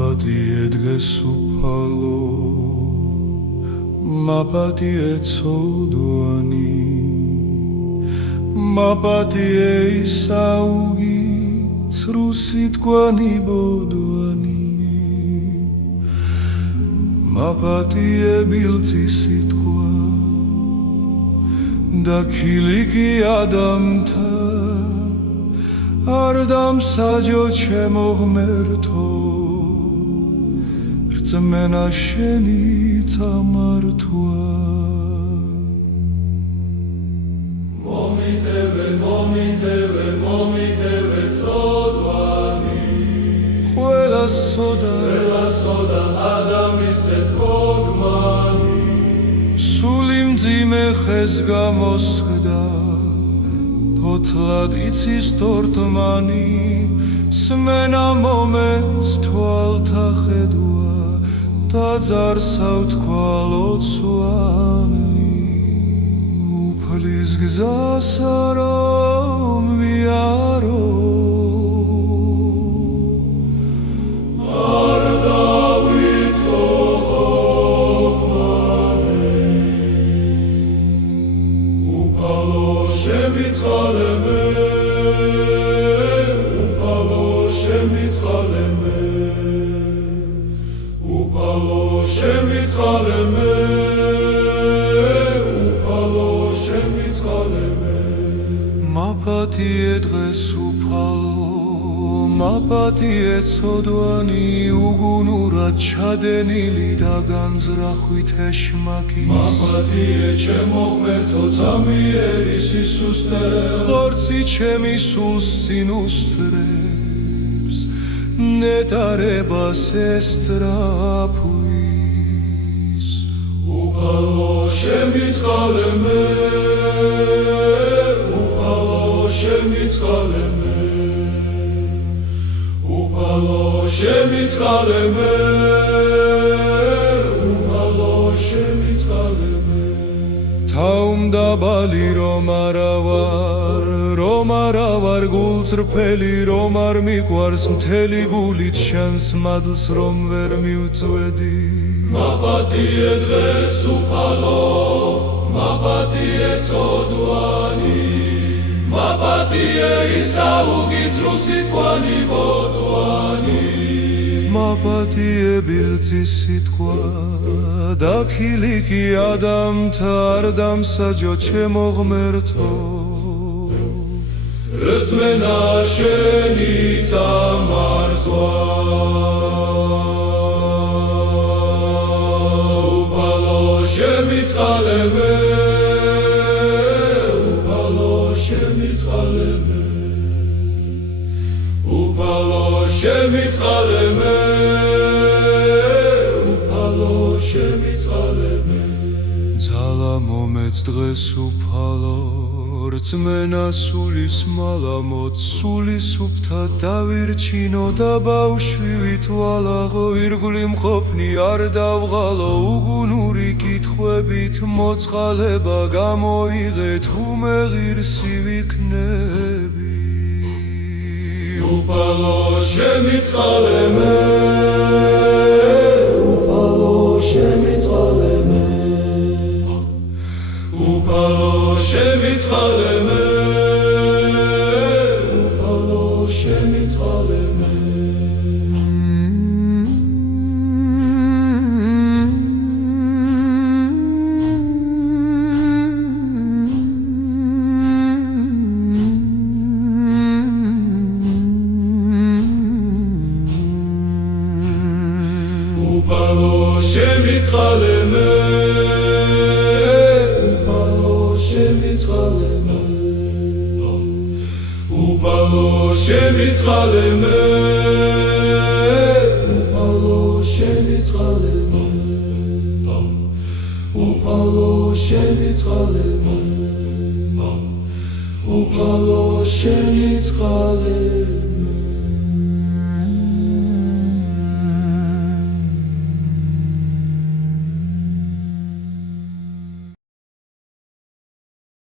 მაპატიე დღეს უფალო, მაპატიე ცოდვანი, მაპატიე ისაუგი, ცრუ სიტყვანი ბოდვანი, მაპატიე ბილწი სიტყვა და ქილიკი ადამიანთა არ დამსაჯო ჩემო ღმერთო, რწმენა შენი წამართვა. მომიტევე, მომიტევე, მომიტევე ცოდვანი, ყველა სოდა ადამისეთ გოგმანი, სული მძიმე ხეს გამოსხდა, თოთლად იცის თორთმანი, სმენა მომეც თვალთა ხედვა, დაძარსავ თქვა ლოცვანი, უფლის გზასა რომ ვიარო, არ დავიწყო ხოხმანი, უფალო შემიწყალე მე, უფალო შემიწყალე მე, უფალო შემიწყალე მე, უფალო შემიწყალე მე. მაპატიე დღეს უფალო, მაპატიე ცოდვანი, უგუნურად ჩადენილი და განზრახვით ეშმაკი, მაპატიე ჩემო ღმერთო წამიერი სისუსტე, ხორცი ჩემი სულს წინ უსწრებს, ნეტარებას ესწრაფვის. უფალო შემიწყალე მე, უფალო შემიწყალე მე, უფალო შემიწყალე მე, უფალო შემიწყალე მე. თავმდაბალი რომ არა ვარ გულწრფელი, რომ არ მიყვარს მთელი გულით შენს მადლს რომ ვერ მივწვედი. მაპატიე დღეს უფალო, მაპატიე ცოდვანი, მაპატიე ისაუგი, ცრუ სიტყვანი ბოდვანი, მაპატიე ბილწი სიტყვა და ქილიკი ადამიანთა არ დამსაჯო ჩემო ღმერთო, რწმენა შენი წამართვა. უფალო შემიწყალე მე, უფალო შემიწყალე მე, უფალო შემიწყალე მე, უფალო შემიწყალე მე. ძალა მომეც დღეს უფალო, რწმენა სულის მალამოთ, სულის უფთა დავირჩინო და ბავშვი ვითვალაღო, ირგვლი მყოფნი არ დავღალო, უგუნური კითხვებით მოწყალება გამოიღეთ, უმეღირსი ვიქნები. უფალო შემიწყალე მე, უფალო შემიწყალე მე, უფალო შემიწყალე მე, უფალო შემიწყალე მე. უფალო შემიწყალე მე, უფალო შემიწყალე მე, უფალო შემიწყალე მე, უფალო შემიწყალე მე, უფალო შემიწყალე მე, უფალო შემიწყალე